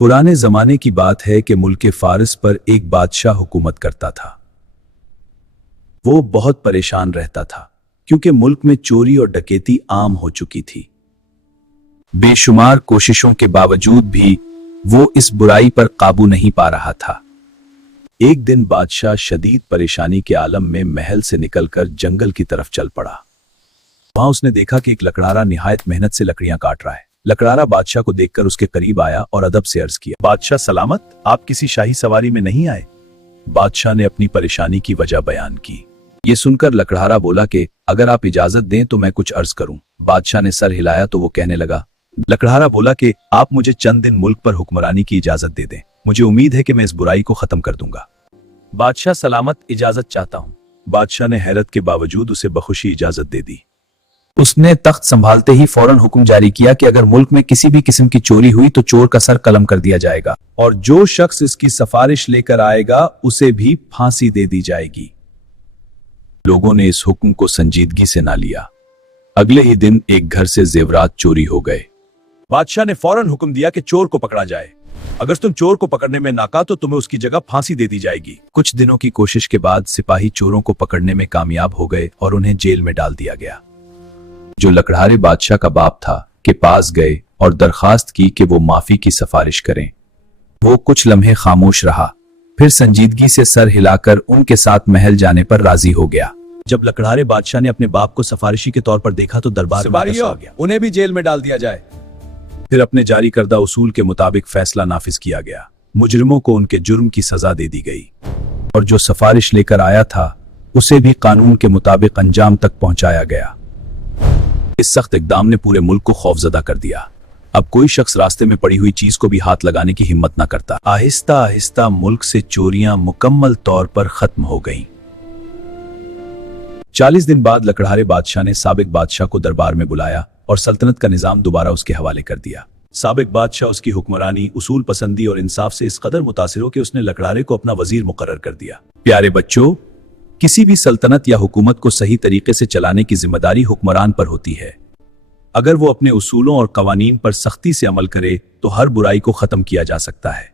पुराने जमाने की बात है कि मुल्क फारिस पर एक बादशाह हुकूमत करता था। वो बहुत परेशान रहता था क्योंकि मुल्क में चोरी और डकैती आम हो चुकी थी। बेशुमार कोशिशों के बावजूद भी वो इस बुराई पर काबू नहीं पा रहा था। एक दिन बादशाह शदीद परेशानी के आलम में महल से निकलकर जंगल की तरफ चल पड़ा। वहां उसने देखा कि एक लकड़हारा निहायत मेहनत से लकड़ियां काट रहा है। लकड़हारा बादशाह को देखकर उसके करीब आया और अदब से अर्ज किया, बादशाह सलामत, आप किसी शाही सवारी में नहीं आए? बादशाह ने अपनी परेशानी की वजह बयान की। ये सुनकर लकड़हारा बोला कि अगर आप इजाजत दें तो मैं कुछ अर्ज करूं। बादशाह ने सर हिलाया तो वो कहने लगा। लकड़हारा बोला कि आप मुझे चंद दिन मुल्क पर हुक्मरानी की इजाजत दे दें, मुझे उम्मीद है कि मैं इस बुराई को खत्म कर दूंगा। बादशाह सलामत, इजाजत चाहता हूं। बादशाह ने हैरत के बावजूद उसे बखुशी इजाजत दे दी। उसने तख्त संभालते ही फौरन हुक्म जारी किया कि अगर मुल्क में किसी भी किस्म की चोरी हुई तो चोर का सर कलम कर दिया जाएगा और जो शख्स इसकी सिफारिश लेकर आएगा उसे भी फांसी दे दी जाएगी। लोगों ने इस हुक्म को संजीदगी से ना लिया। अगले ही दिन एक घर से जेवरात चोरी हो गए। बादशाह ने फौरन हुक्म दिया कि चोर को पकड़ा जाए। अगर तुम चोर को पकड़ने में नाकाम तो तुम्हें उसकी जगह फांसी दे दी जाएगी। कुछ दिनों की कोशिश के बाद सिपाही चोरों को पकड़ने में कामयाब हो गए और उन्हें जेल में डाल दिया गया। जो लकड़हारे बादशाह का बाप था के पास गए और दरखास्त की कि वो माफी की सिफारिश करें। वो कुछ लम्हे खामोश रहा, फिर संजीदगी से सर हिलाकर उनके साथ महल जाने पर राजी हो गया। जब लकड़हारे बादशाह ने अपने बाप को सिफारिशी के तौर पर देखा तो दरबार में आ गया। उन्हें भी जेल में डाल दिया जाए। फिर अपने जारी करदा उसूल के मुताबिक फैसला नाफिज किया गया। मुजरिमों को उनके जुर्म की सजा दे दी गई और जो सिफारिश लेकर आया था उसे भी कानून के मुताबिक अंजाम तक पहुंचाया गया। इस सख्त इक़दाम ने पूरे मुल्क को खौफजदा कर दिया। अब कोई शख्स रास्ते में पड़ी हुई चीज को भी हाथ लगाने की हिम्मत न करता। आहिस्ता आहिस्ता मुल्क से चोरियां मुकम्मल तौर पर खत्म हो गईं। 40 दिन बाद लकड़हारे बादशाह ने साबिक बादशाह को दरबार में बुलाया और सल्तनत का निजाम दोबारा उसके हवाले कर दिया। साबिक बादशाह उसकी हुक्मरानी, उसूल पसंदी और इंसाफ से इस कदर मुतासिर हो कि उसने लकड़हारे को अपना वजीर मुकर्रर कर दिया। प्यारे बच्चों, किसी भी सल्तनत या हुकूमत को सही तरीके से चलाने की जिम्मेदारी हुक्मरान पर होती है। अगर वो अपने उसूलों और कवानीन पर सख्ती से अमल करे तो हर बुराई को खत्म किया जा सकता है।